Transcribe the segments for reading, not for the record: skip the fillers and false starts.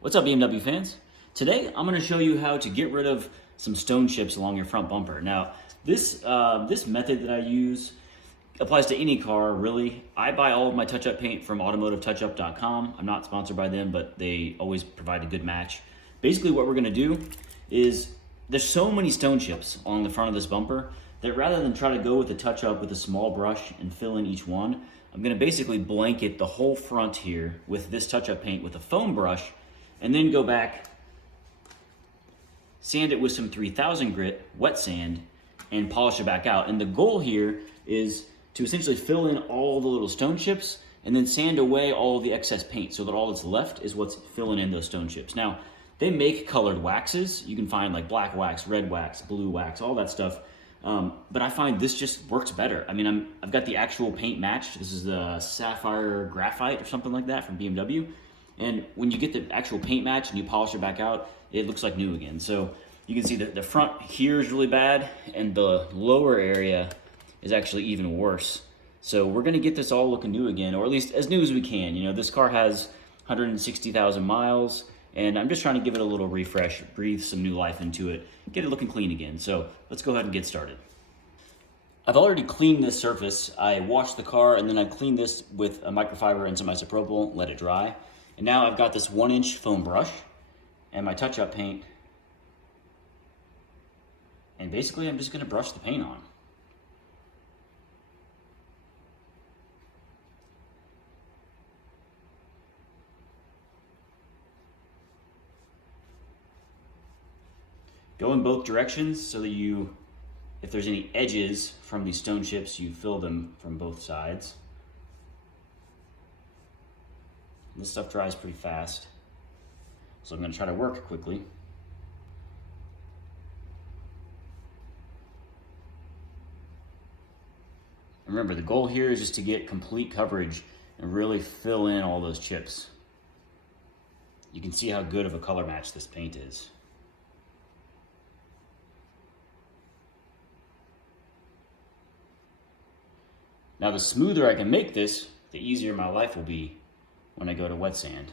What's up, BMW fans? Today I'm going to show you how to get rid of some stone chips along your front bumper. Now, this method that I use applies to any car, really. I buy all of my touch-up paint from automotivetouchup.com. I'm not sponsored by them, but they always provide a good match. Basically, what we're going to do is there's so many stone chips along the front of this bumper that rather than try to go with the touch-up with a small brush and fill in each one, I'm going to basically blanket the whole front here with this touch-up paint with a foam brush, and then go back, sand it with some 3000 grit wet sand, and polish it back out. And the goal here is to essentially fill in all the little stone chips and then sand away all the excess paint so that all that's left is what's filling in those stone chips. Now, they make colored waxes. You can find like black wax, red wax, blue wax, all that stuff. But I find this just works better. I mean, I've got the actual paint match. This is the Sapphire Graphite or something like that from BMW. And when you get the actual paint match and you polish it back out, it looks like new again. So you can see that the front here is really bad and the lower area is actually even worse. So we're gonna get this all looking new again, or at least as new as we can. You know, this car has 160,000 miles and I'm just trying to give it a little refresh, breathe some new life into it, get it looking clean again. So let's go ahead and get started. I've already cleaned this surface. I washed the car and then I cleaned this with a microfiber and some isopropyl, let it dry. And now I've got this 1-inch foam brush and my touch-up paint. And basically I'm just gonna brush the paint on. Go in both directions so that if there's any edges from these stone chips, you fill them from both sides. This stuff dries pretty fast, so I'm going to try to work quickly. Remember, the goal here is just to get complete coverage and really fill in all those chips. You can see how good of a color match this paint is. Now, the smoother I can make this, the easier my life will be when I go to wet sand.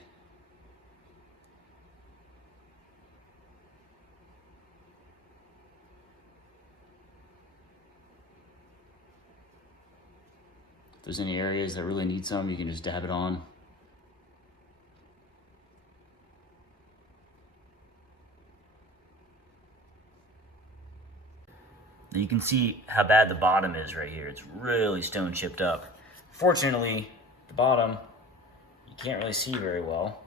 If there's any areas that really need some, you can just dab it on. Now you can see how bad the bottom is right here. It's really stone chipped up. Fortunately, the bottom, you can't really see very well.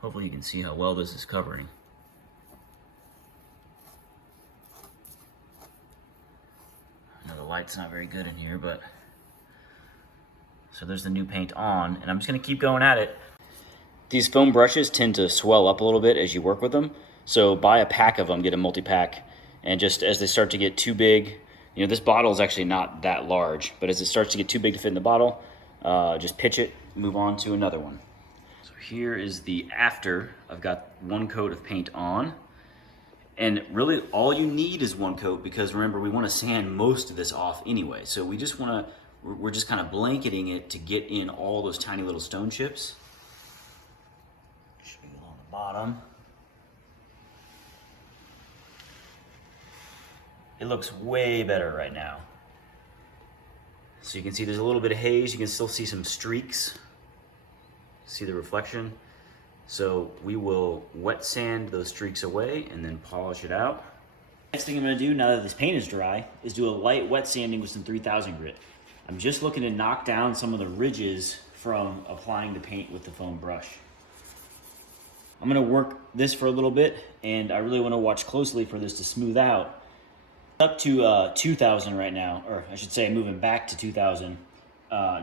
Hopefully you can see how well this is covering. I know the light's not very good in here, but so there's the new paint on, and I'm just gonna keep going at it. These foam brushes tend to swell up a little bit as you work with them, so buy a pack of them, get a multi-pack, and just as they start to get too big, you know, this bottle is actually not that large, but as it starts to get too big to fit in the bottle, just pitch it, move on to another one. So here is the after. I've got one coat of paint on, and really all you need is one coat because remember, we wanna sand most of this off anyway, so we're just kind of blanketing it to get in all those tiny little stone chips. Should be along the bottom. It looks way better right now. So you can see there's a little bit of haze. You can still see some streaks. See the reflection? So we will wet sand those streaks away and then polish it out. Next thing I'm gonna do now that this paint is dry is do a light wet sanding with some 3000 grit. I'm just looking to knock down some of the ridges from applying the paint with the foam brush. I'm gonna work this for a little bit, and I really wanna watch closely for this to smooth out. Up to 2000 right now, or I should say moving back to 2000,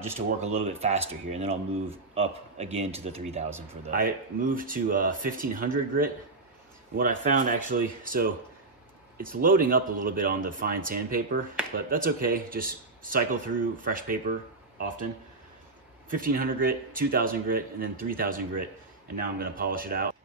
just to work a little bit faster here, and then I'll move up again to the 3000 for the... I moved to 1500 grit. What I found actually, so it's loading up a little bit on the fine sandpaper, but that's okay, just cycle through fresh paper often. 1500 grit, 2000 grit, and then 3000 grit, and now I'm gonna polish it out.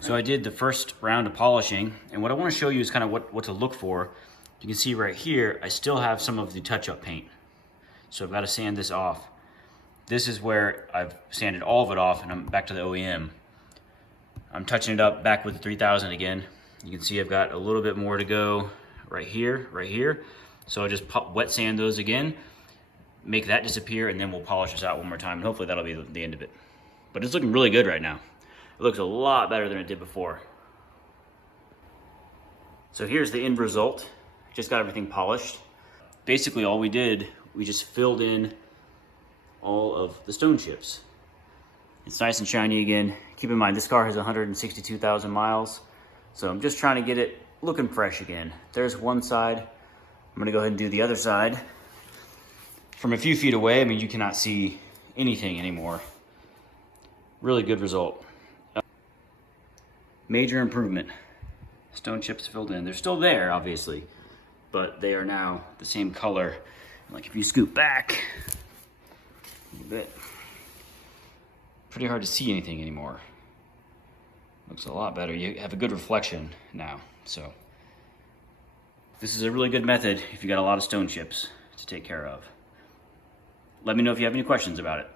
So I did the first round of polishing, and what I want to show you is kind of what to look for. You can see right here, I still have some of the touch-up paint. So I've got to sand this off. This is where I've sanded all of it off, and I'm back to the OEM. I'm touching it up back with the 3000 again. You can see I've got a little bit more to go right here. So I just wet sand those again, make that disappear, and then we'll polish this out one more time, and hopefully that'll be the end of it. But it's looking really good right now. It looks a lot better than it did before. So here's the end result. Just got everything polished. Basically all we did, we just filled in all of the stone chips. It's nice and shiny again. Keep in mind, this car has 162,000 miles. So I'm just trying to get it looking fresh again. There's one side. I'm gonna go ahead and do the other side. From a few feet away, I mean, you cannot see anything anymore. Really good result. Major improvement. Stone chips filled in. They're still there, obviously, but they are now the same color. Like if you scoot back a little bit, pretty hard to see anything anymore. Looks a lot better. You have a good reflection now. So this is a really good method if you got a lot of stone chips to take care of. Let me know if you have any questions about it.